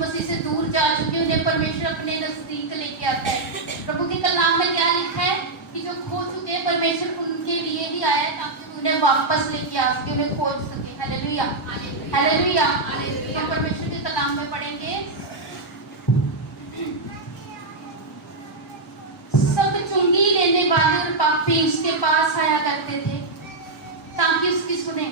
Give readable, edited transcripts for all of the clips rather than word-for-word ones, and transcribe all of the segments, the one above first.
मसीह से दूर जा चुके उन्हें परमेश्वर अपने नजदीक लेके आता है। प्रभु के कलाम में क्या लिखा है कि जो खो चुके हैं परमेश्वर उनके लिए ही आया है ताकि उन्हें वापस लेके आ सके, उन्हें खोज सके। Hallelujah, hallelujah. तो परमेश्वर के कलाम में पढ़ेंगे, सब चुंगी लेने वाले और पापी उसके पास आया करते थे ताकि उसकी सुने,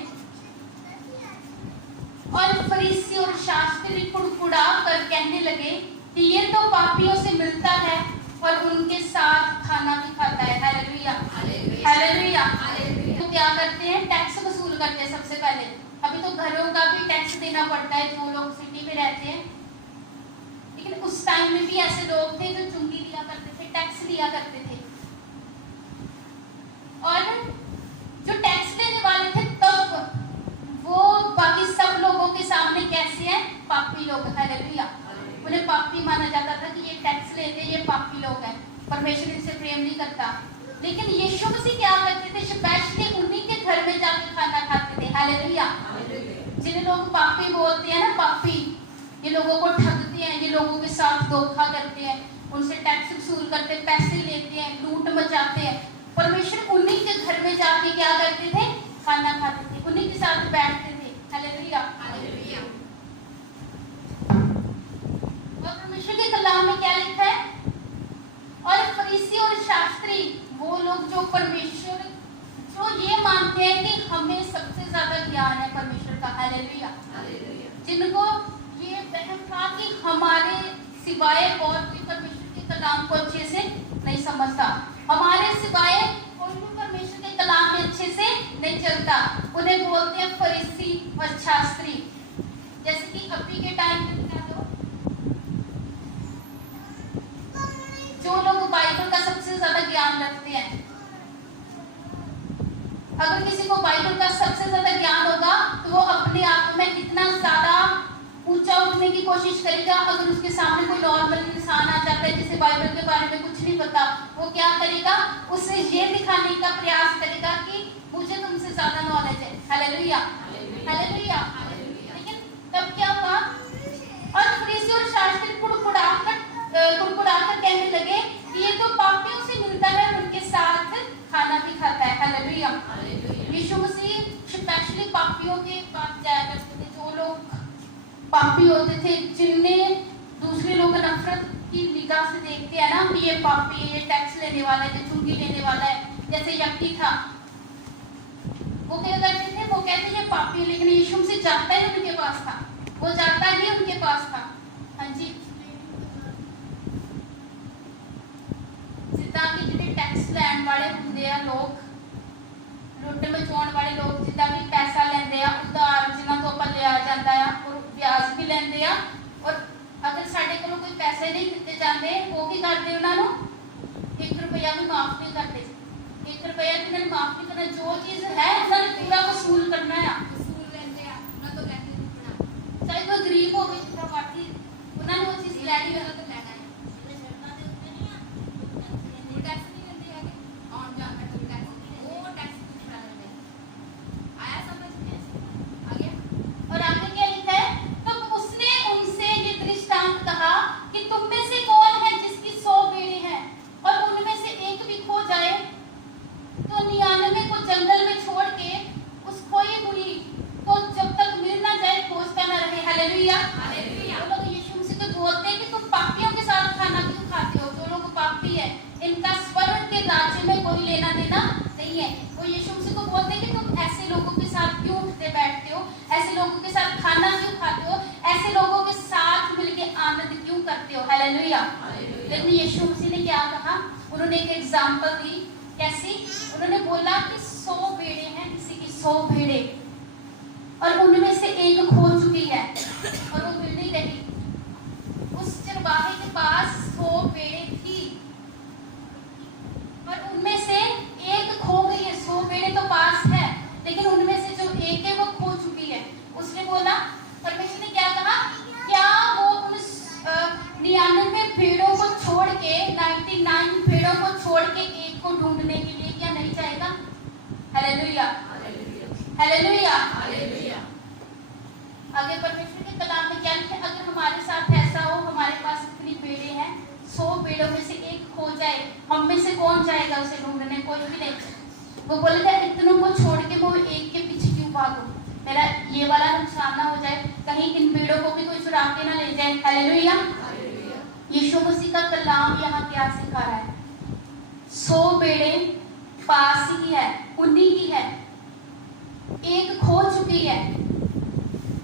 और फरीसी और शास्त्री कुड़कुड़ा कर कहने लगे कि ये तो पापियों से मिलता है और उनके साथ खाना भी खाता है। Hallelujah, hallelujah. तो क्या करते हैं? टैक्स वसूल करते हैं सबसे पहले। अभी तो घरों का भी टैक्स देना पड़ता है जो लोग सिटी में रहते हैं, लेकिन उस टाइम में भी ऐसे लोग थे जो चुंगी लिया करते थे, टैक्स लिया करते थे। और जो टैक्स देने वाले थे तब वो बाकी सब लोगों के सामने कैसे हैं? पापी लोग। हालेलुया। उन्हें पापी माना जाता था कि ये टैक्स लेते, ये पापी लोग हैं, परमेश्वर इनसे प्रेम नहीं करता। लेकिन यीशु मसीह क्या करते थे? स्पेशली उन्हीं के घर में जाकर खाना खाते थे। हालेलुया। जिन्हें लोग पापी बोलते हैं ना, पापी, ये लोगों को ठगते हैं, ये लोगों के साथ धोखा करते हैं, उनसे टैक्स वसूल करते, पैसे लेते हैं, लूट मचाते हैं। परमेश्वर उन्हीं के घर में जाके क्या करते थे? खाना खाते थे, उन्हीं के साथ बैठते थे। Hallelujah, hallelujah. और परमेश्वर के कलाम में क्या लिखा है? और फरीसी और शास्त्री, वो लोग जो परमेश्वर, जो ये मानते हैं कि हमें सबसे ज्यादा ज्ञान है परमेश्वर का। हालेलुया, जिनको ये वहम था कि हमारे सिवाय और कोई परमेश्वर के कलाम को अच्छे से नहीं समझता, हमारे सिवाय कोई भी परमेश्वर के कलाम में अच्छे से नहीं चलता, उन्हें बोलते हैं फरीसी और शास्त्री। जैसे कि अभी के टाइम में जो लोग बाइबल का सबसे ज्यादा ज्ञान रखते हैं, अगर किसी को बाइबल का सबसे ज्यादा ज्ञान होगा तो वो अपने आप में इतना ज्यादा ऊंचा उठने की कोशिश करेगा। अगर उसके सामने कोई नॉर्मल इंसान आ जाता है जिसे बाइबल के बारे में कुछ नहीं पता, वो क्या करेगा? उसे ये दिखाने का प्रयास करेगा कि मुझे तुमसे ज्यादा नॉलेज है। Hallelujah, hallelujah. लेकिन तब क्या हुआ? और फरीसी और शास्त्री कुड़कुड़ाकर कहने लगे कि ये तो पापियों से मिलता है, उनके साथ खाना भी खाता है। हालेलुया। यीशु मसीह स्पेशली पापियों के पास जाया करते थे, जो लोग पापी होते थे, जिन्हें दूसरे लोग नफरत की निगाह से देखते हैं ना कि ये पापी है, ये टैक्स लेने वाला है, ये चुंगी लेने वाला है। जैसे यक्ति था, वो क्या करते थे? वो कहते ये पापी है, लेकिन यीशु मसीह जाता ही उनके पास था, वो जाता ही उनके पास था। हाँ जी, जिदा कि जिन्हें टैक्स लैंड वाले होंगे आ लोग, लुट मचाने वाले लोग, जिदा भी पैसा लेंदे आ, उधार जिन्हां तो अपन लिया जाता है और ब्याज भी लेंदे आ, और अगर साडे कोलों कोई पैसे नहीं दिते जाते, वो की करते? उन्होंने 1 रुपया भी माफ नहीं करते। 1 रुपया भी उन्होंने माफ नहीं करना, जो चीज है उन्होंने पूरा वसूल करना है, वसूल लेंदे आ, उन्होंने तो कहते रुकना, चाहे कोई गरीब हो गई प्रॉपर्टी, उन्होंने वो चीज लेनी है तो लेना है। लेकिन यीशु मसीह ने क्या कहा? उन्होंने एक एग्जाम्पल दी। कैसी? उन्होंने बोला कि 100 भेड़े हैं, किसी की 100 भेड़े, और उनमें से एक खो चुकी है और वो मिल नहीं रही। उस चरवाहे के पास 100 भेड़े थी और उनमें से एक खो गई है। 100 भेड़े तो पास है, लेकिन उनमें से जो एक है वो खो चुकी है। उसने बोला, परमेश्वर ने क्या कहा? क्या वो उन 99 भेड़ों को छोड़ के, 99 भेड़ों को छोड़ के एक को ढूंढने के लिए क्या नहीं जाएगा? Hallelujah, hallelujah, hallelujah. आगे परमेश्वर के कलाम में क्या लिखा? अगर हमारे साथ है 100 भेड़ों में से एक खो जाए, हम में से कौन जाएगा उसे ढूंढने? कोई भी नहीं। वो बोले थे इतनों को छोड़ के वो एक के पीछे क्यों भागूं, मेरा ये वाला नुकसान ना हो जाए, कहीं इन भेड़ों को भी कोई चुरा के ना ले जाए। हालेलुया। यीशु मसीह का कलाम यहाँ क्या सिखा रहा है? 100 भेड़े पास ही है, उन्हीं की है, एक खो चुकी है।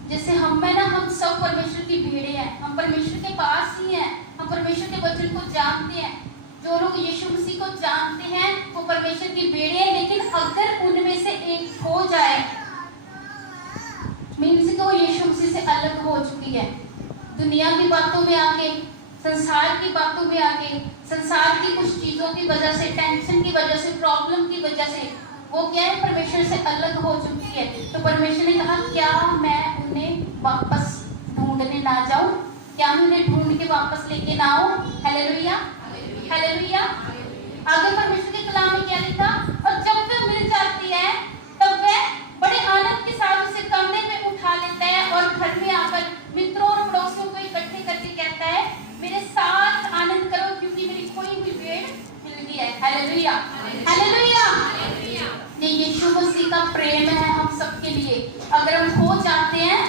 जैसे हम में ना, हम सब परमेश्वर की भेड़े हैं, हम परमेश्वर के पास ही हैं, हम परमेश्वर के वचन को जानते हैं। जो लोग यीशु मसीह को जानते हैं वो परमेश्वर की भेड़े हैं। लेकिन अगर उनमें से एक खो जाए, मीन्स कि वो यीशु मसीह से अलग हो चुकी है। दुनिया की बातों में आके, संसार की बातों में आके, संसार की कुछ चीजों की वजह से, टेंशन की वजह से, प्रॉब्लम की वजह से वो क्या है, परमेश्वर से अलग हो चुकी है। तो परमेश्वर ने कहा क्या मैं उन्हें वापस ढूंढने ना जाऊं? क्या मैं उन्हें ढूंढ के वापस लेके ना आऊं? Hallelujah, hallelujah. आगे परमेश्वर के कलाम में क्या लिखा? और जब वह मिल जाती है तब वह बड़े आनंद के साथ उसे कंधे पे उठा लेता है और घर में आकर मित्रों और पड़ोसियों को इकट्ठे करके कहता है मेरे साथ आनंद करो क्योंकि मेरी खोई हुई भेड़ मिल गई है। Hallelujah, hallelujah. ये यीशु मसीह का प्रेम है हम सबके लिए। अगर हम खो जाते हैं,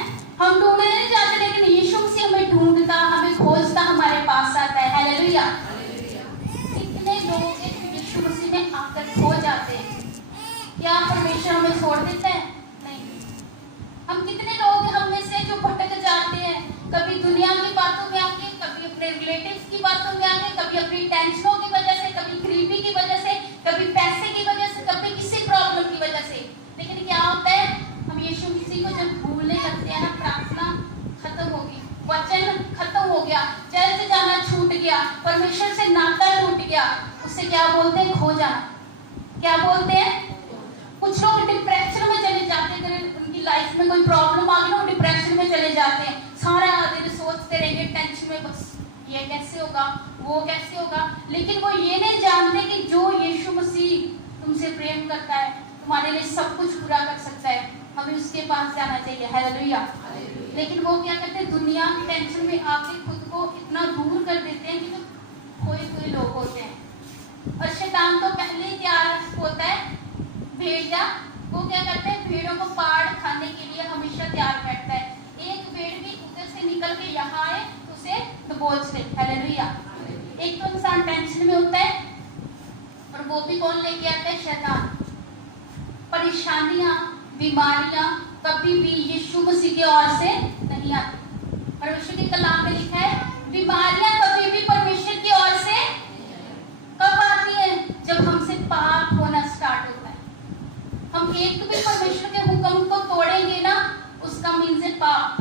हम ढूंढने नहीं जाते, लेकिन यीशु मसीह हमें ढूंढता, हमें खोजता, हमारे पास आता है। हालेलुया। कितने लोग यीशु मसीह में आकर खो जाते हैं? क्या परमेश्वर हमें छोड़ देता है? नहीं। हम कितने लोग हैं हम में से जो भटक जाते हैं, कभी दुनिया की बातों में आके, कभी अपने रिलेटिव्स की बातों में आके, कभी अपनी टेंशनों की वजह से, कभी गरीबी की वजह से, कभी पैसे की वजह से, कभी किसी प्रॉब्लम की वजह से। लेकिन क्या होता है, हम यीशु मसीह को जब भूलने लगते हैं ना, प्रार्थना खत्म होगी, वचन खत्म हो गया, चर्च जाना छूट गया, परमेश्वर से नाता टूट गया, उससे क्या बोलते हैं? खो जाना। क्या बोलते हैं? कुछ लोग डिप्रेशन में चले जाते हैं, अगर उनकी लाइफ में कोई प्रॉब्लम आ गई ना, वो डिप्रेशन में चले जाते हैं, सारा दिन सोचते रहेंगे टेंशन में, बस ये कैसे होगा, वो कैसे होगा। लेकिन वो ये नहीं जानते कि जो यीशु मसीह तुमसे प्रेम करता है, तुम्हारे लिए सब कुछ पूरा कर सकता है, हमें उसके पास जाना चाहिए। हालेलुया। लेकिन वो क्या करते हैं? दुनिया की टेंशन में आके खुद को इतना दूर कर देते हैं कि जो खोए हुए लोग होते हैं। और शैतान तो पहले ही तैयार होता है, भेड़िया वो क्या करते हैं? भेड़ों को पाड़ खाने के लिए हमेशा तैयार बैठता है। एक भेड़ भी उधर से निकल के यहाँ आए तो उसे दबोच ले। हालेलुया। एक तो इंसान टेंशन में होता है और वो भी कौन लेके आता है? शैतान। परेशानियां, बीमारियां कभी भी यीशु मसीह की ओर से नहीं आती। परमेश्वर के कलाम में लिखा है बीमारियां कभी भी परमेश्वर की ओर से कब आती है? जब हमसे पाप होना स्टार्ट होता है। हम एक भी परमेश्वर के हुक्म को तोड़ेंगे ना, उसका मीन्स है पाप।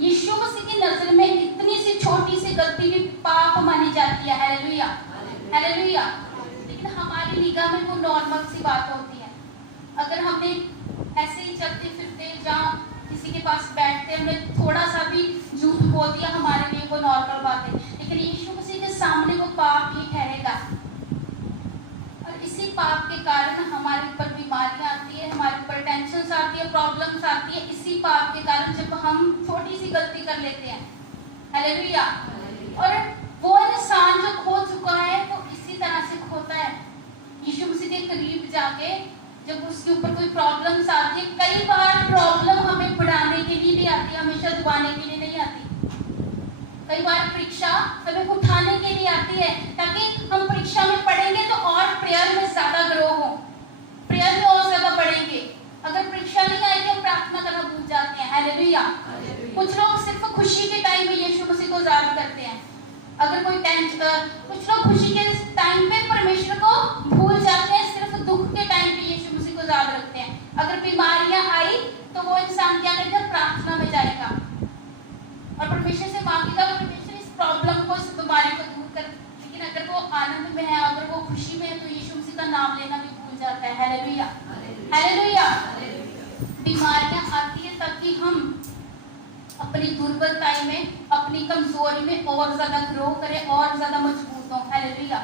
यीशु मसीह की नजर में इतनी सी छोटी सी गलती भी पाप मानी जाती है। Hallelujah, hallelujah. लेकिन हमारी निगाह में वो नॉर्मल सी बात होती है। अगर हमने ऐसे ही चलते फिरते जहाँ किसी के पास बैठते हमने थोड़ा सा भी झूठ बोल दिया, हमारे लिए वो नॉर्मल बात है। लेकिन यीशु मसीह के सामने वो पाप ही ठहरेगा। और इसी पाप के कारण हमारे ऊपर बीमारियां आती है, हमारे ऊपर टेंशन आती है, प्रॉब्लम्स आती है, इसी पाप के कारण, जब हम छोटी सी गलती कर लेते हैं। हालेलुया। और वो इंसान जो खो चुका है वो इसी तरह से खोता है। यीशु मसीह के करीब जाके जब उसके ऊपर कोई प्रॉब्लम्स आती है, कई बार प्रॉब्लम हमें बढ़ाने के लिए भी आती है, हमेशा दबाने के लिए नहीं आती। कई बार परीक्षा हमें उठाने के लिए आती है, ताकि हम परीक्षा में पढ़ेंगे तो और प्रेयर में ज्यादा ग्रो हो, प्रेयर में और ज्यादा बढ़ेंगे। अगर परीक्षा नहीं आएगी हम प्रार्थना करना भूल जाते हैं। हालेलुया। कुछ लोग सिर्फ खुशी के टाइम में यीशु मसीह को याद करते हैं। अगर कोई कुछ लोग खुशी के टाइम पे परमेश्वर को भूल जाते हैं, सिर्फ दुख के टाइम पे यीशु मसीह को याद रखते हैं। अगर बीमारियां आई तो वो इंसान क्या करेगा? प्रार्थना में जाएगा और परमेश्वर से मांगेगा, परमेश्वर इस प्रॉब्लम को, इस बीमारी को दूर कर। लेकिन अगर वो आनंद में है, अगर वो खुशी में है, तो यीशु मसीह का नाम लेना भी भूल जाता है। Hallelujah, hallelujah. बीमारियां आती है ताकि हम अपनी दुर्बलताई में, अपनी कमजोरी में और ज्यादा ग्रो करें, और ज्यादा मजबूत हों। हालेलुया।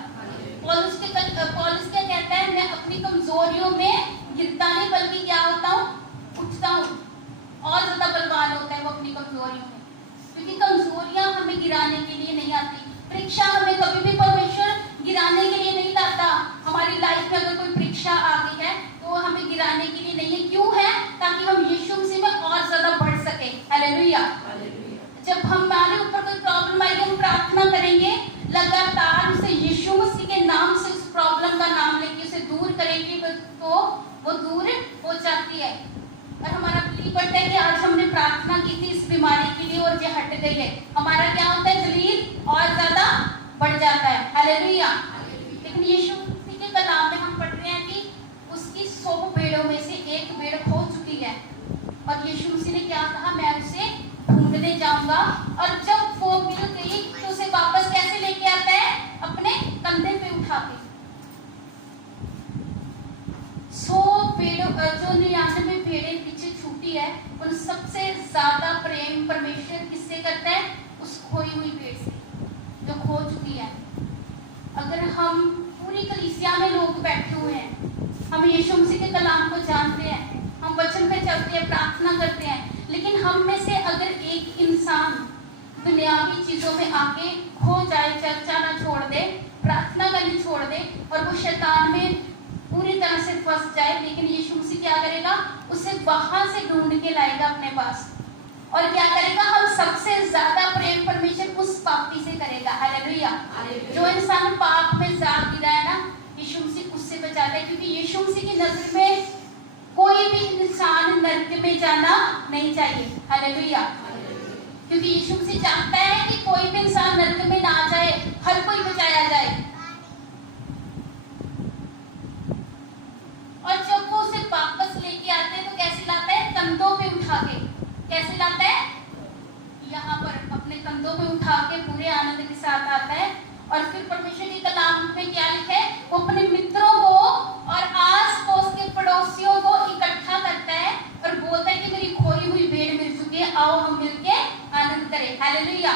पौलुस क्या कहता है? मैं अपनी कमजोरियों में गिरता नहीं बल्कि क्या होता हूँ? उठता हूँ। और ज्यादा बलवान होता है वो अपनी कमजोरियों में, क्योंकि कमजोरियां हमें गिराने के लिए नहीं आती। परीक्षा हमें कभी भी हमारी लाइफ में अगर कोई परीक्षा आ गई है तो हमें गिराने के लिए नहीं है। क्यों है? ताकि हम यीशु मसीह में और ज्यादा बढ़ सके। हालेलुया। जब हमारे ऊपर कोई प्रॉब्लम आएगी, हम प्रार्थना करेंगे, लगातार उसे यीशु मसीह के नाम से उस प्रॉब्लम का नाम लेके उसे दूर करेंगे तो वो दूर हो जाती है। और हमारा बिलीव बढ़ता है कि आज हमने प्रार्थना की थी इस बीमारी के लिए और ये हट गई है, हमारा क्या होता है? बिलीव और ज्यादा बढ़ जाता है। हालेलुया। लेकिन यीशु मसीह के कलाम में हम पढ़ रहे हैं कि उसकी 100 भेड़ों में से एक भेड़ खो चुकी है और यीशु मसीह ने क्या कहा? मैं उसे ढूंढने जाऊंगा। और जब वो मिल गई तो उसे वापस कैसे लेके आता है? अपने कंधे पे उठा के। 100 भेड़ों जो 99 भेड़ें पीछे छूटी है, उन सबसे ज्यादा प्रेम परमेश्वर किससे करता है? उस खोई हुई भेड़ से जो खो चुकी है। अगर हम पूरी कलीसिया में लोग बैठे हुए हैं, हम यीशु मसीह के कलाम को जानते हैं, हम वचन पे चलते हैं, प्रार्थना करते हैं, लेकिन हम में से अगर एक इंसान दुनियावी चीजों में आके खो जाए, चर्चा ना छोड़ दे, प्रार्थना करनी छोड़ दे और वो शैतान में पूरी तरह से फंस जाए, लेकिन यीशु मसीह क्या करेगा? उसे वहां से ढूंढ के लाएगा अपने पास और क्या करेगा? हम सबसे ज्यादा प्रेम परमेश्वर उस पापी से करेगा। हालेलुया। जो इंसान पाप में जा गिरा है ना, यीशु मसीह उससे बचाता है, क्योंकि यीशु मसीह की नजर में कोई भी इंसान नरक में जाना नहीं चाहिए। हालेलुया। क्योंकि यीशु मसीह चाहता है कि कोई भी इंसान नरक में ना जाए, हर कोई बचाया जाए। और जब वो उसे वापस लेके आते हैं तो कैसे लाता है? कंधों पे उठा के। कैसे लाता है? यहाँ पर अपने कंधों पे उठा के पूरे आनंद के साथ आता है। और फिर परमेश्वर के कलाम में क्या लिखा है? वो अपने मित्रों को और आस पड़ोस के पड़ोसियों को इकट्ठा करता है और बोलता है कि मेरी खोई हुई भेड़ मिल चुकी है, आओ हम मिलके आनंद करें। हालेलुया।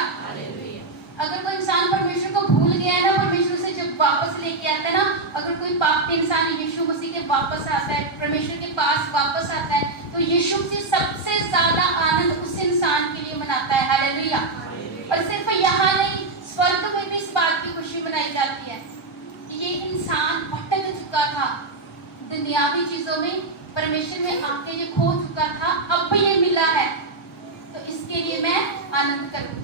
अगर कोई इंसान परमेश्वर को भूल गया है ना, परमेश्वर से जब वापस लेके आता है ना, अगर कोई पापी इंसान यीशु मसीह के वापस आता है, परमेश्वर के पास वापस आता है, तो यीशु मसीह सबसे ज्यादा आनंद उस इंसान के लिए मनाता है। हालेलुया। और सिर्फ यहाँ नहीं, स्वर्ग में भी इस बात की खुशी मनाई जाती है कि ये इंसान भटक चुका था दुनियावी चीजों में, परमेश्वर में आके ये खो चुका था, अब ये मिला है, तो इसके लिए मैं आनंद करूं।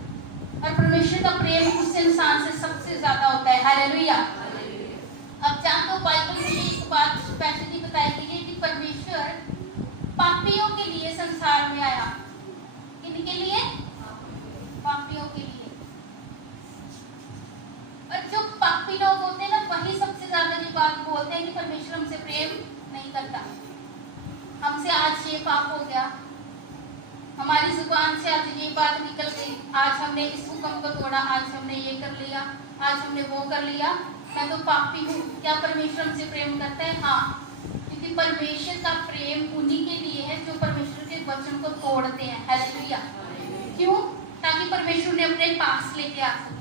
और परमेश्वर का प्रेम उस इंसान से सबसे ज्यादा होता है। हालेलुया। अब जहाँ तो बाइबल में एक बात स्पेशली बताई गई है कि परमेश्वर पापियों के लिए संसार में आया। किनके लिए? पापियों के लिए। और जो पापी लोग होते हैं ना, वही सबसे ज्यादा ये बात बोलते हैं कि परमेश्वर हमसे प्रेम नहीं करता, हमसे आज ये पाप हो गया, हमारी जुबान से आज ये बात निकल गई, आज हमने इस हुक्म को तोड़ा, आज हमने ये कर लिया, आज हमने वो कर लिया, मैं तो पापी हूँ। क्या परमेश्वर हमसे प्रेम करता है? हाँ, क्योंकि परमेश्वर का प्रेम उन्हीं के लिए है जो परमेश्वर के वचन को तोड़ते हैं। हालेलुया। क्यों? ताकि परमेश्वर ने अपने पास लेके आ सके।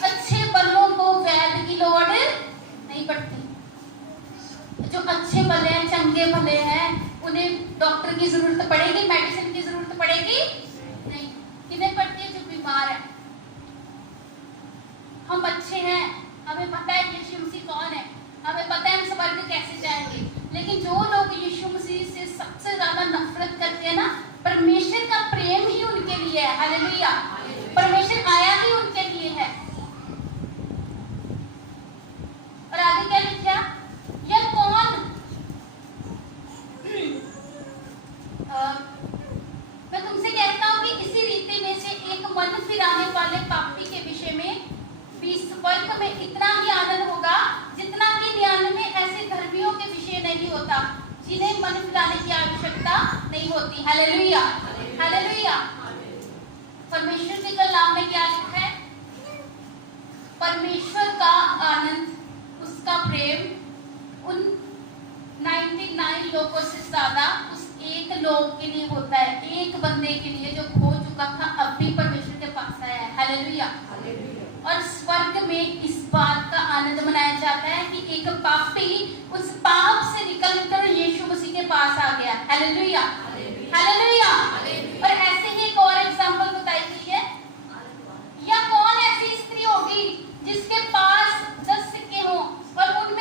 अच्छे बलों को वैद्य की लोड़ नहीं पड़ती। जो अच्छे भले हैं, चंगे भले हैं, उन्हें डॉक्टर की जरूरत पड़ेगी, मेडिसिन की जरूरत पड़ेगी नहीं। किन्हें पड़ती है? जो बीमार है। हम अच्छे हैं, हमें पता है यीशु मसीह कौन है, हमें पता है हम स्वर्ग कैसे जाएंगे, लेकिन जो लोग यीशु मसीह से सबसे ज्यादा नफरत करते हैं ना, परमेश्वर का प्रेम ही उनके लिए है। हालेलुया। परमेश्वर आया ही उनके लिए है। और आगे क्या लिखा? यह कौन? मैं तुमसे कहता हूँ कि इसी रीति में से एक मन फिराने वाले पापी के विषय में भी स्वर्ग में इतना ही आनंद होगा जितना कि 99 ऐसे धर्मियों के विषय नहीं होता जिन्हें मन फिराने की आवश्यकता नहीं होती। हालेलुया। हालेलुया। परमेश्वर के कलाम में क्या लिखा है? परमेश्वर का आनंद, उसका प्रेम उन 99 लोगों से ज्यादा उस एक लोग के लिए होता है, एक बंदे के लिए जो खो चुका था, अब भी परमेश्वर के पास आया है। हालेलुया। और स्वर्ग में इस बात का आनंद मनाया जाता है कि एक पापी उस पाप से निकलकर यीशु मसीह के पास आ गया। हालेलुया। हालेलुया। और ऐसे ही एक और एग्जांपल बताई गई है, या कौन ऐसी स्त्री होगी जिसके पास 10 सिक्के हों और उनमें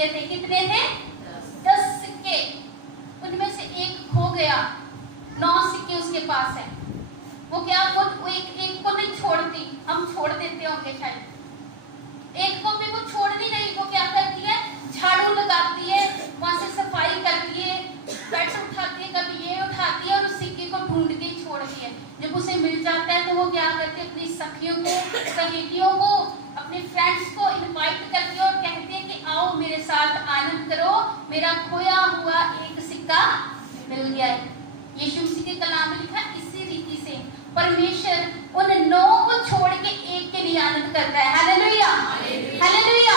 सिक्के थे। कितने थे? 10 सिक्के। उनमें से एक खो गया, 9 सिक्के उसके पास है। वो क्या, वो एक को नहीं छोड़ती, हम छोड़ देते होंगे शायद, एक को भी वो छोड़ नहीं रही। वो क्या करती है, झाड़ू लगाती है, वहां से सफाई करती है, बेड्स उठाती है, कभी ये उठाती है और उस सिक्के को ढूंढ के ही छोड़ती है। जब उसे मिल जाता है तो वो क्या करती है, अपनी सखियों को, सहेलियों को, अपने फ्रेंड्स को इनवाइट करती है और कहती है कि आओ मेरे साथ आनंद करो, मेरा खोया हुआ एक सिक्का मिल गया है। यीशु मसीह के कलाम में लिखा इसी रीति से परमेश्वर उन 9 को छोड़ के एक के लिए आनंद करता है। Hallelujah, hallelujah.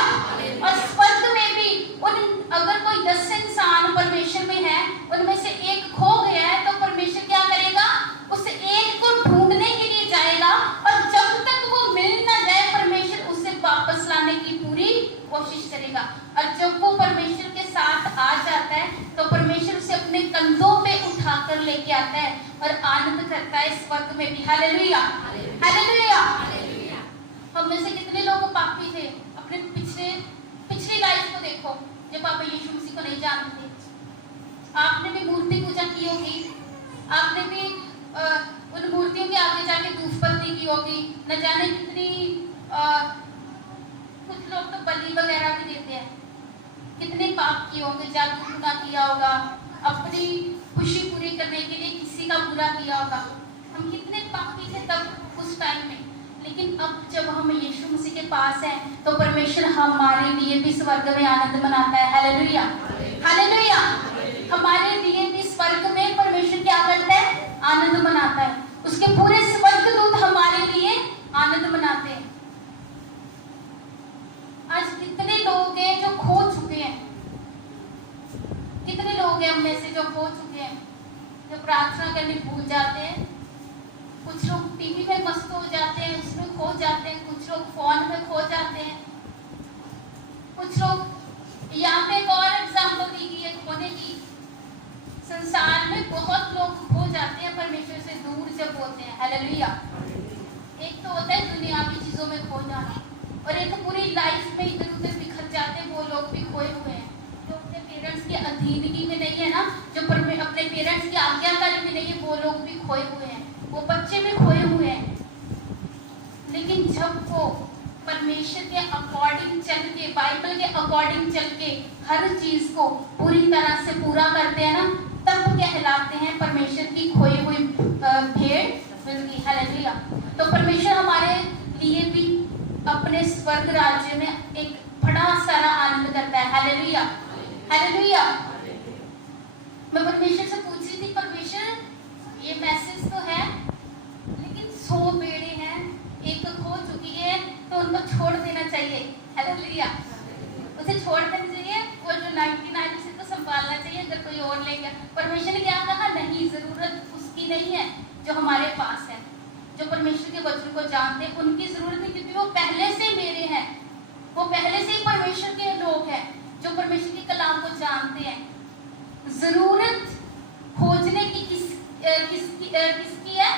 और स्वर्ग में भी उन, अगर कोई 10 इंसान परमेश्वर में है, उनमें से एक खो गया है, तो परमेश्वर क्या करेगा, उस एक को ढूंढने के लिए जाएगा और जब तक वो मिल ना जाए परमेश्वर उसे वापस लाने की पूरी कोशिश करेगा। और जब वो परमेश्वर के साथ आ जाता है तो परमेश्वर उसे अपने कंधों पे उठाकर लेके आता है और आनंद करता है स्वर्ग में भी। Hallelujah, hallelujah. हम में से कितने लोग पापी थे, अपने पिछली लाइफ को देखो, जब आप यीशु मसीह को नहीं जानते थे, आपने भी मूर्ति पूजा की होगी, आपने भी उन मूर्तियों के आगे जाके धूप बत्ती की होगी, न जाने कितनी कुछ लोग तो बलि वगैरह भी देते हैं, कितने पाप किए होंगे, जादू टूना किया होगा, अपनी खुशी पूरी करने के लिए किसी का बुरा किया होगा। हम कितने पापी थे तब उस टाइम में, लेकिन अब जब हम यीशु मसीह के पास हैं तो परमेश्वर हमारे लिए भी स्वर्ग में आनंद मनाता है। Hallelujah, hallelujah. हमारे लिए भी स्वर्ग में परमेश्वर क्या करता है, आनंद मनाता है। उसके पूरे स्वर्गदूत हमारे लिए आनंद मनाते हैं। आज कितने लोग हैं जो खो चुके हैं, कितने लोग हैं हम में से जो खो चुके हैं, जो प्रार्थना करने भूल जाते हैं। कुछ लोग टीवी में मस्त हो जाते हैं, उसमें खो जाते हैं, कुछ लोग फोन में खो जाते हैं, कुछ लोग, यहाँ पे एक और एग्जाम्पल दी गई है खोने की। संसार में बहुत लोग खो जाते हैं परमेश्वर से दूर जब होते हैं। हालेलुया। एक तो होता है दुनियावी चीजों में खो जाना, और एक पूरी लाइफ में इधर उधर बिखर जाते हैं, वो लोग भी खोए हुए हैं। जो अपने पेरेंट्स की अधीनगी में नहीं है ना, जो अपने पेरेंट्स की आज्ञाकारी में नहीं है, वो लोग भी खोए हुए हैं, वो बच्चे भी खोए हुए हैं। लेकिन जब वो परमेश्वर के अकॉर्डिंग चल के, बाइबल के अकॉर्डिंग चल के हर चीज को पूरी तरह से पूरा करते हैं ना, तब कहलाते हैं परमेश्वर की खोई हुई भेड़ मिल गई। हालेलुया। तो परमेश्वर हमारे लिए भी अपने स्वर्ग राज्य में एक बड़ा सारा आनंद करता है। Hallelujah, hallelujah. मैं परमेश्वर से पूछ रही थी, परमेश्वर ये मैसेज तो है, लेकिन 100 बेड़े हैं, एक खो चुकी है, तो उनको छोड़ देना चाहिए। हालेलुया, उसे छोड़ देना चाहिए, वो जो 99 उसे तो संभालना चाहिए, अगर कोई और ले गया। परमेश्वर ने क्या कहा, नहीं, जरूरत उसकी नहीं है जो हमारे पास है, जो परमेश्वर के वचन को जानते हैं, उनकी जरूरत नहीं, क्योंकि वो पहले से मेरे हैं, वो पहले से ही परमेश्वर के लोग हैं जो परमेश्वर के कलाम को जानते हैं। जरूरत खोजने की किसकी है?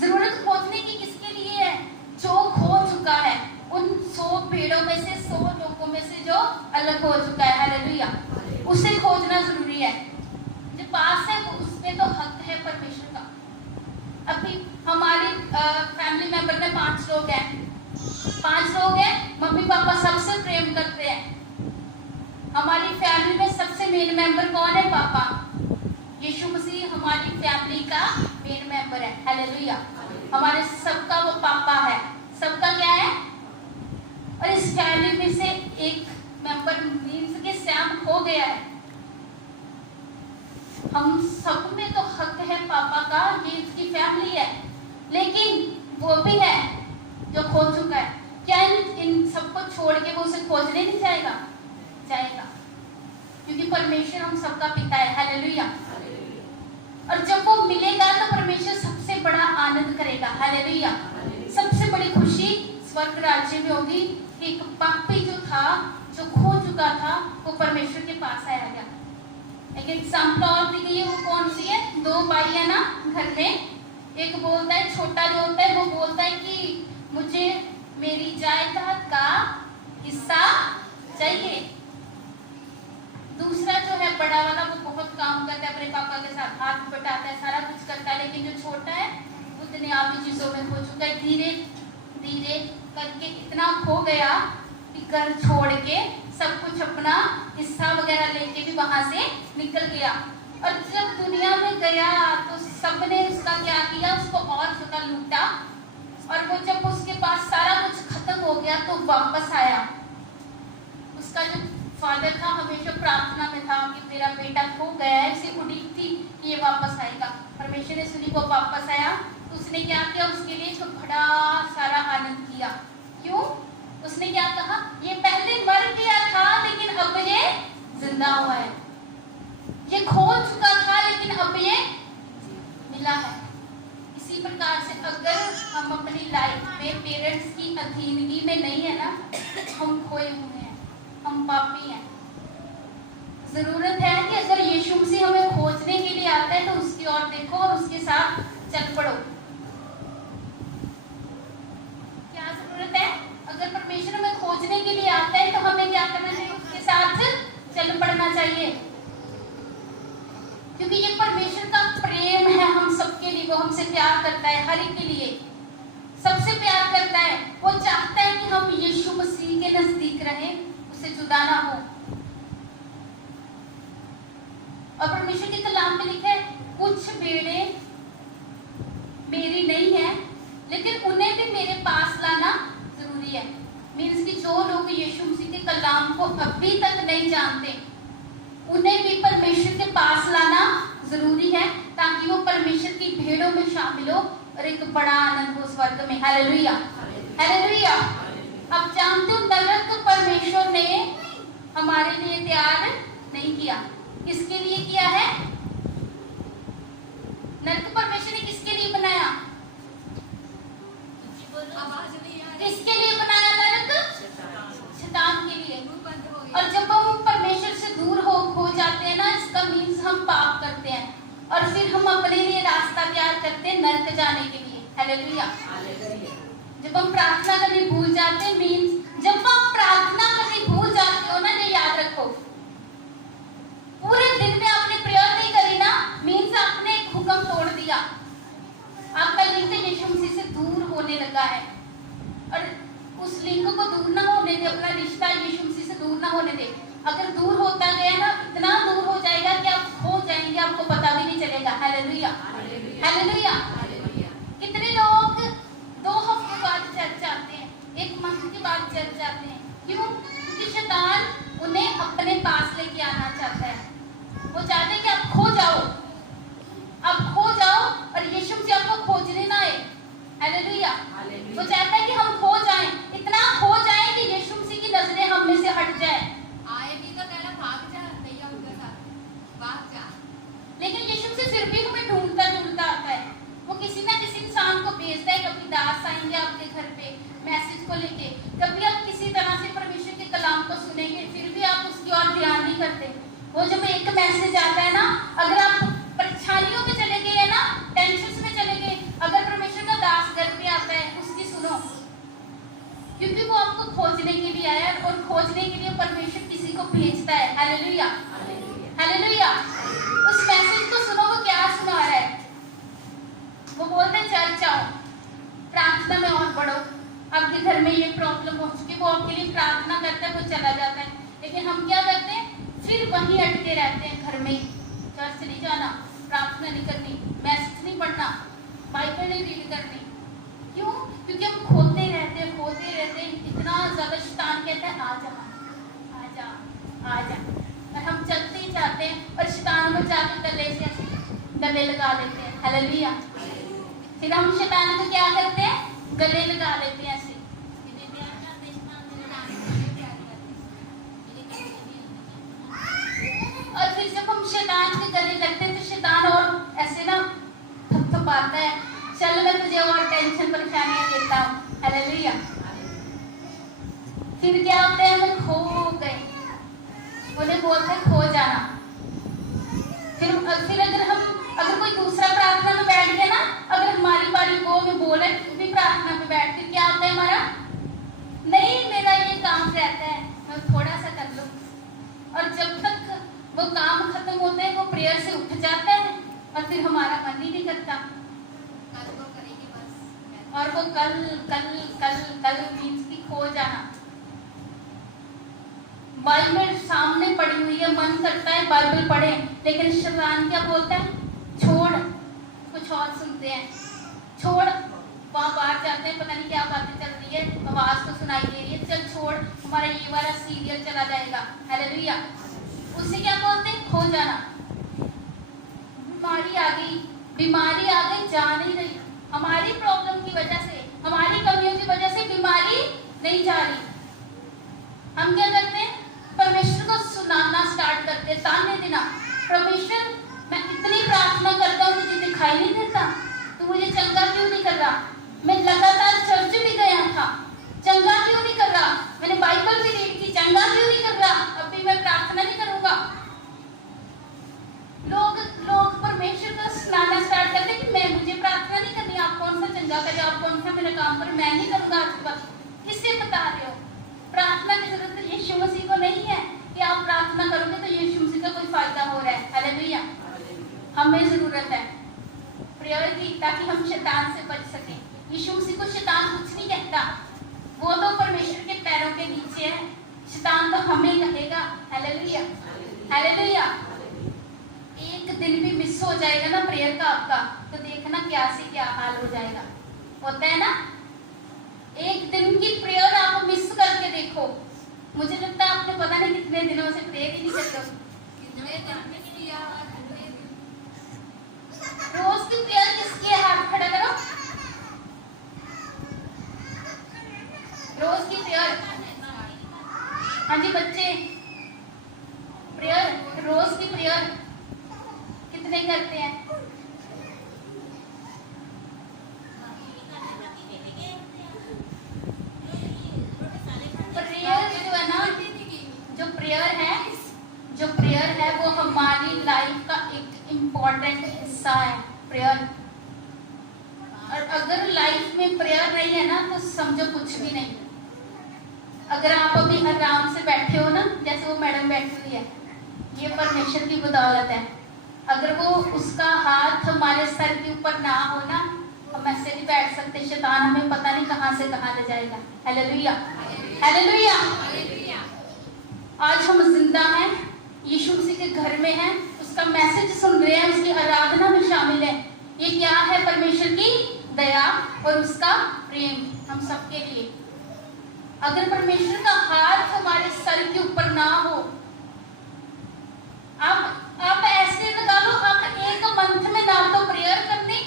जरूरत खोजने की किसके लिए है? जो खो चुका है, उन 100 पेड़ों में से, 100 लोगों में से जो अलग हो चुका है। हालेलुया, उसे खोजना जरूरी है। जो पास है वो उसमें तो हक है परमेश्वर का। अभी हमारे फैमिली मेंबर में 5 लोग हैं, 5 लोग हैं, मम्मी पापा सबसे प्रेम करते हैं। हमारी फैमिली में सबसे मेन मेंबर कौन है? पापा। यीशु मसीह हमारी फैमिली का मेन मेंबर है। हालेलुया, हमारे सबका वो पापा है, सबका क्या है। और इस फैमिली में से एक मेंबर मीन्स के सैम खो गया है। हम सब में तो हक है पापा का, ये इसकी फैमिली है, लेकिन वो भी है जो खो चुका है। क्या इन सबको छोड़ के वो उसे खोजने नहीं जाएगा? जाएगा, क्योंकि परमेश्वर हम सबका पिता है। हालेलुया। और जब वो मिलेगा तो परमेश्वर सबसे बड़ा आनंद करेगा। हालेलुया। सबसे बड़ी खुशी स्वर्ग राज्य में होगी। एक पापी जो था, जो खो चुका था, वो परमेश्वर के पास आएगा। एक एग्जाम्पल और दी गई है, वो कौन सी है? 2 भाई है ना घर में, एक बोलता है, छोटा जो होता है वो बोलता है कि मुझे मेरी जायदाद का हिस्सा चाहिए। अपने पापा के साथ हाथ बटाता है, सारा कुछ करता है, लेकिन जो छोटा है वो दुनियावी चीजों में खो चुका है। धीरे धीरे करके इतना खो गया कि घर छोड़ के सब कुछ अपना हिस्सा वगैरह लेके भी वहां से निकल गया। और जब दुनिया में गया तो सबने उसका क्या किया, उसको और ज्यादा लूटा। और वो जब उसके पास सारा कुछ खत्म हो गया तो वापस आया। उसका जो फादर था हमेशा प्रार्थना में था कि मेरा बेटा खो गया है, उसे उम्मीद थी कि ये वापस आएगा। परमेश्वर ने सुनी को वापस आया तो उसने क्या किया, उसके लिए एक बड़ा सारा आनंद किया। क्यों? उसने क्या कहा, ये पहले मर गया था लेकिन अब ये जिंदा हुआ है, ये खो चुका था लेकिन अब ये मिला है। इसी प्रकार से अगर हम अपनी लाइफ में पेरेंट्स की अधीनगी में नहीं है ना, हम खोए हुए हैं, हम पापी हैं। जरूरत है कि अगर यीशु मसीह हमें खोजने के लिए आता है तो उसकी ओर देखो और उसके साथ चल पड़ो। क्या जरूरत है? अगर परमेश्वर हमें खोजने के लिए आता है तो हमें क्या करना चाहिए? उसके साथ चल पड़ना चाहिए, क्योंकि ये परमेश्वर का प्रेम है हम सबके लिए। वो हमसे प्यार करता है, हर एक के लिए सबसे प्यार करता है। वो चाहता है कि हम यीशु मसीह के नजदीक रहें, उसे जुदा ना हो। और परमेश्वर के कलाम में लिखा है, कुछ भेड़ें मेरी नहीं है लेकिन उन्हें भी मेरे पास लाना जरूरी है। मीन्स कि जो लोग यीशु मसीह के कलाम को अभी तक नहीं जानते, उन्हें भी परमेश्वर के पास लाना जरूरी है, ताकि वो परमेश्वर की भेड़ों में शामिल हो और एक बड़ा आनंद हो स्वर्ग में। Hallelujah, hallelujah. अब जानते हो, नरक परमेश्वर ने हमारे लिए तैयार नहीं किया। किसके लिए किया है? नरक परमेश्वर ने किसके लिए बनाया? किसके लिए बनाया नरक? शैतान के लिए। और जब हम परमेश्वर से दूर हो जाते हैं ना, इसका मीन्स हम पाप करते हैं और फिर हम अपने लिए रास्ता तैयार करते हैं नरक जाने के लिए। हालेलुया। जब हम प्रार्थना करनी भूल जाते हैं, मीन्स जब आप प्रार्थना करनी भूल जाते हो ना, ये याद रखो, पूरे दिन में आपने प्रेयर नहीं करी ना, मीन्स आपने एक हुक्म तोड़ दिया। आपका लिंक यीशु मसीह से दूर होने लगा है। और उस लिंक को दूर ना होने दे, अपना रिश्ता यीशु मसीह से दूर ना होने दे। अगर दूर होता गया ना, इतना दूर हो जाएगा कि आप खो जाएंगे, आपको पता भी नहीं चलेगा। Hallelujah, hallelujah. कितने लोग 2 हफ्ते बाद चर्च आते हैं, 1 मंथ के बाद चर्च आते हैं। क्यों? क्योंकि शैतान उन्हें अपने पास लेके आना चाहता है। वो चाहते हैं कि आप खो जाओ, आप खो जाओ और यीशु मसीह आपको खोजने ना आए। हालेलुया। वो चाहता है कि हम खो जाएं, इतना खो जाएं कि यीशु मसीह की नजरें हम में से हट जाए। आए भी तो कहना भाग जा, नहीं उनके साथ भाग जा। लेकिन यीशु मसीह फिर भी हमें ढूंढता आता है। वो किसी ना किसी इंसान को भेजता है। कभी दास आएंगे आपके घर पे मैसेज को लेके, कभी आप किसी तरह से परमेश्वर के कलाम को सुनेंगे, फिर भी आप उसकी ओर ध्यान नहीं करते। वो जब एक मैसेज आता है ना, अगर आप परेशानियों में चले गए ना, टेंशन में चले गए, अगर परमेश्वर का दास घर पे आता है, उसकी सुनो, क्योंकि वो आपको खोजने के लिए आया है। और खोजने के लिए परमेश्वर किसी को भेजता है। Hallelujah, hallelujah. उस मैसेज को सुनो, वो क्या सुना रहा है। वो बोलते हैं चर्च आओ, प्रार्थना में और बढ़ो, आपके घर में ये प्रॉब्लम हो चुकी है। वो आपके लिए प्रार्थना करता है, वो चला जाता है। लेकिन हम क्या करते हैं? फिर वहीं अटके रहते हैं, घर में ही। चर्च नहीं जाना, प्रार्थना नहीं करनी, मैसेज नहीं पढ़ना, बाइबल नहीं रीड करनी। क्यों? क्योंकि हम खोते रहते हैं। इतना ज्यादा शैतान कहता है आ जा, आ जा, आ जा, और हम चलते ही जाते हैं और शैतान को जाकर गले लगा लेते हैं। हालेलुया। फिर हम शैतान को क्या करते हैं? गले लगा लेते हैं ऐसे। और फिर जब हम शैतान के गले लगते हैं तो शैतान और ऐसे ना थपथपाता है, चल मैं तुझे और टेंशन परेशानियां देता हूँ। हालेलुया। फिर क्या होता है? हम खो गए, उन्हें बोलते हैं खो जाना। फिर अगर कोई दूसरा प्रार्थना में बैठ गया ना, अगर हमारी बारी वो में बोले भी प्रार्थना में बैठ, फिर क्या होता है हमारा? नहीं, मेरा ये काम रहता है, मैं थोड़ा सा कर लूं। और जब तक वो काम खत्म होते हैं, वो प्रेयर से उठ जाते फिर हमारा मन ही नहीं करता। कल वो करेंगे बस। और वो कल कल कल कल मीन्स की खो जाना। बाइबल सामने पड़ी हुई है, मन करता है बाइबल पढ़े, लेकिन शैतान क्या बोलता है? छोड़, कुछ और सुनते हैं, छोड़, वहाँ बाहर जाते हैं, पता नहीं क्या बातें चल रही है, आवाज तो सुनाई दे रही है, चल छोड़, हमारा ये वाला सीरियल चला जाएगा। हालेलुया। उसे क्या बोलते हैं? खो जाना। बीमारी आ गई, बीमारी आ गई, जा नहीं रही, हमारी प्रॉब्लम की वजह से, हमारी कमियों की वजह से बीमारी नहीं जा रही। हम क्या करते हैं? परमेश्वर को सुनाना स्टार्ट करते, ताने देना, परमेश्वर मैं इतनी प्रार्थना करता हूँ, मुझे दिखाई नहीं देता, तू मुझे चंगा क्यों नहीं कर रहा? मैं लगातार चर्च भी गया था, चंगा क्यों नहीं कर रहा? मैंने बाइबल भी रीड की, चंगा क्यों नहीं कर रहा? अब भी मैं प्रार्थना नहीं करूंगा। लोग लोग परमेश्वर को सुनाना स्टार्ट करते कि मैं, मुझे प्रार्थना नहीं करनी, आप कौन सा चंगा करे, आप कौन सा मेरा काम करे, मैं नहीं करूंगा आज के बाद। किससे बता रहे हो? प्रार्थना की जरूरत यीशु मसीह को नहीं है कि आप प्रार्थना करोगे तो यीशु मसीह का कोई फायदा हो रहा है। हालेलुया। हमें जरूरत है प्रेयर की, ताकि हम शैतान से बच सके। यीशु मसीह को शैतान कुछ नहीं कहता, वो तो परमेश्वर के पैरों के नीचे है, शैतान तो हमें कहेगा। Hallelujah, hallelujah. एक दिन भी मिस हो जाएगा ना प्रेयर का आपका, तो देखना क्या से क्या हाल हो जाएगा। होता है ना, एक दिन की प्रेयर आप मिस करके देखो, मुझे लगता है आपने पता नहीं कितने दिनों से प्रेयर ही नहीं करते हो। रोज की प्रेयर किसकी है? हाथ खड़ा करो। रोज की प्रेयर, हाँ जी बच्चे, प्रेयर, रोज की प्रेयर कितने करते हैं? प्रेयर है वो हमारी लाइफ का एक इम्पोर्टेंट हिस्सा है, प्रेयर। और अगर लाइफ में प्रेयर नहीं है ना तो समझो कुछ भी नहीं। अगर आप अभी आराम से बैठे हो ना, जैसे वो मैडम बैठी हुई है, ये परमेश्वर की बदौलत है। अगर वो उसका हाथ हमारे सर के ऊपर ना हो ना, हम ऐसे नहीं बैठ सकते, शैतान हमें पता नहीं कहां से कहां ले जाएगा। Hallelujah, hallelujah. आज हम जिंदा हैं, यीशु मसीह के घर में हैं, उसका मैसेज सुन रहे हैं, उसकी आराधना में शामिल है। ये क्या है? परमेश्वर की दया और उसका प्रेम हम सबके लिए। अगर परमेश्वर का हाथ हमारे सर के ऊपर ना हो, आप ऐसे लगा लो, आप एक मंथ में ना तो प्रेयर करनी,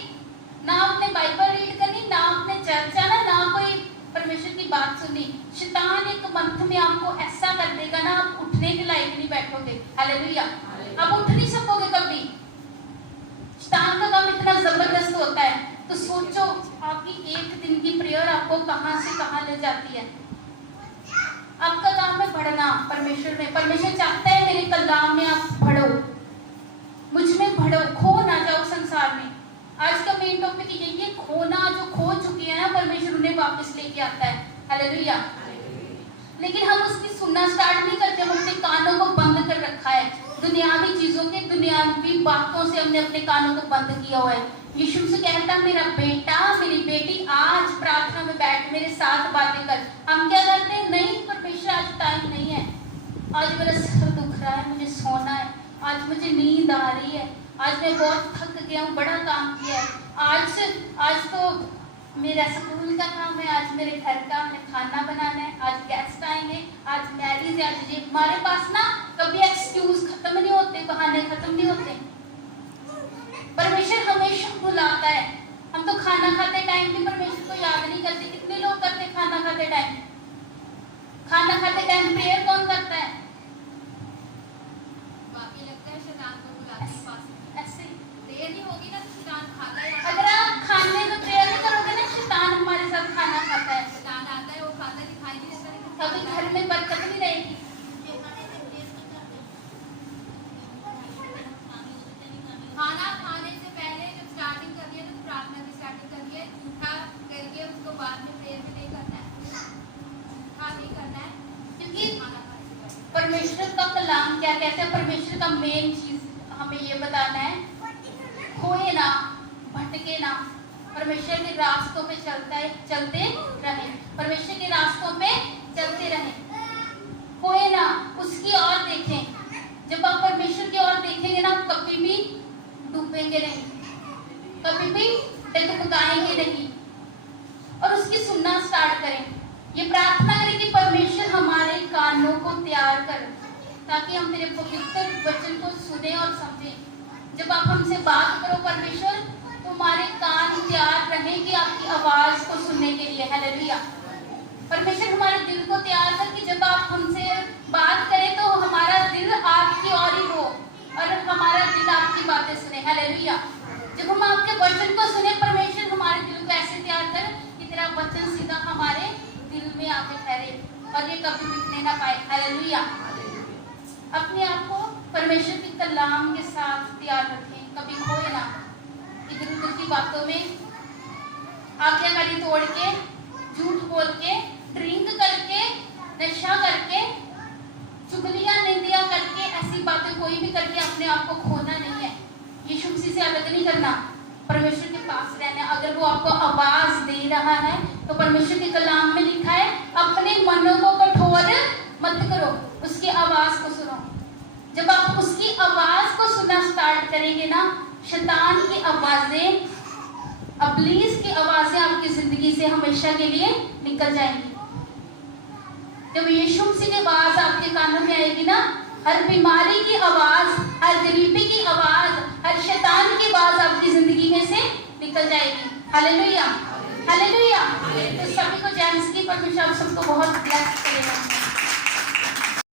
ना आपने बाइबल रीड करनी, ना आपने चर्च जाना, ना कोई परमेश्वर की बात सुननी, शैतान एक मंथ में आपको ऐसा कर देगा ना, आप उठने के लायक नहीं बैठोगे। हालेलुया, आप उठ नहीं सकोगे कभी। शैतान का काम इतना जबरदस्त होता है, तो सोचो आपकी एक दिन की प्रेयर आपको कहां से कहां ले जाती है। आपका काम है बढ़ना परमेश्वर में। परमेश्वर चाहता है मेरे कलाम में आप बढ़ो, मुझ में बढ़ो, खो ना जाओ संसार में। आज का मेन टॉपिक यही है, खोना। जो खो चुके हैं ना, परमेश्वर उन्हें वापस लेके आता है। हालेलुया। लेकिन हम उसकी सुनना स्टार्ट नहीं करते, हम अपने कानों को बंद कर रखा है। दुनियावी चीजों के, दुनियावी बातों से हमने अपने कानों को बंद किया हुआ है। यीशु से कहता है मेरा बेटा, मेरी बेटी, आज प्रार्थना में बैठ मेरे साथ बातें कर। हम क्या करते हैं? नहीं परमेश्वर, आज टाइम नहीं है, आज मेरा सर दुख रहा है, मुझे सोना है, आज मुझे नींद आ रही है, आज मैं बहुत थक गया हूँ, बड़ा काम किया है, आज तो मेरा स्कूल का काम है, आज मेरे घर का खाना बनाना है, आज गेस्ट आएंगे, आज मैरिज है, आज ये। हमारे पास ना कभी एक्सक्यूज खत्म नहीं होते, बहाने खत्म नहीं होते। परमेश्वर हमेशा बुलाता है। हम तो खाना खाते टाइम भी परमेश्वर को याद नहीं करते। कितने लोग करते खाना खाते टाइम? खाना खाते टाइम प्रेयर कौन करता है? बाकी लगता है शैतान को बुलाते हैं पास। ऐसे प्रेयर नहीं होगी ना तो शैतान खाता है। अगर आप खाने में प्रेयर नहीं करोगे ना, शैतान हमारे साथ खाना खाता है। शैतान आता है, वो खाता दिखाई नहीं देता, लेकिन कभी घर में बरकत नहीं रहेगी। खाना खाने से पहले जब स्टार्टिंग करनी है तो प्रार्थना की स्टार्टिंग करनी है, झूठा करके उसको बाद में प्रेयर में नहीं करना है, झूठा नहीं करना है, क्योंकि खाना खाने से पहले। परमेश्वर का कलाम क्या कहता है? परमेश्वर का मेन चीज हमें ये बताना है, खोए ना, भटके ना, परमेश्वर के रास्तों पे चलते रहे, परमेश्वर के रास्तों पे चलते रहे, खोए ना, उसकी ओर देखें। जब आप परमेश्वर की ओर देखेंगे ना, कभी भी डूबेंगे नहीं, कभी भी डगमगाएंगे नहीं, और उसकी सुनना स्टार्ट करें। ये प्रार्थना करें कि परमेश्वर हमारे कानों को तैयार कर, ताकि हम तेरे पवित्र वचन को सुने और समझें। जब आप हमसे बात करो परमेश्वर, तो हमारे कान तैयार रहें कि आपकी आवाज को सुनने के लिए। हालेलुया। परमेश्वर हमारे दिल को तैयार कर कि जब आप हमसे बात करें तो हमारा दिल आपकी ओर ही हो और हमारा दिल आपकी बातें सुने। हालेलुया। जब हम आपके वचन को सुने परमेश्वर, हमारे दिल को ऐसे तैयार कर कि तेरा वचन सीधा हमारे दिल में आके ठहरे और ये कभी मिटने ना पाए। हालेलुया। अपने आप को परमेश्वर के कलाम के साथ तैयार रखें, कभी खोए ना इधर उधर की बातों में, आज्ञाकारी तोड़ के, झूठ बोल के, ड्रिंक करके, नशा करके, चुगलियां निंदियां करके, ऐसी बातें कोई भी करके अपने आप को खोना नहीं है। यीशु मसीह से अलग नहीं करना, परमेश्वर के पास रहना। अगर वो आपको आवाज दे रहा है तो परमेश्वर के कलाम में लिखा है, अपने मनों को कठोर मत करो, उसकी आवाज को सुनो। जब आप उसकी आवाज को सुनना स्टार्ट करेंगे ना, शैतान की आवाजें, इब्लीस की आवाजें आपकी जिंदगी से हमेशा के लिए निकल जाएंगी। जब यीशु मसीह की आवाज आपके कानों में आएगी ना, हर बीमारी की आवाज, हर गरीबी की आवाज, हर शैतान की आवाज आपकी जिंदगी में से निकल जाएगी। Hallelujah, hallelujah. तो सभी को जेम्स की परमेश्वर आप सबको बहुत ब्लेस करेगा।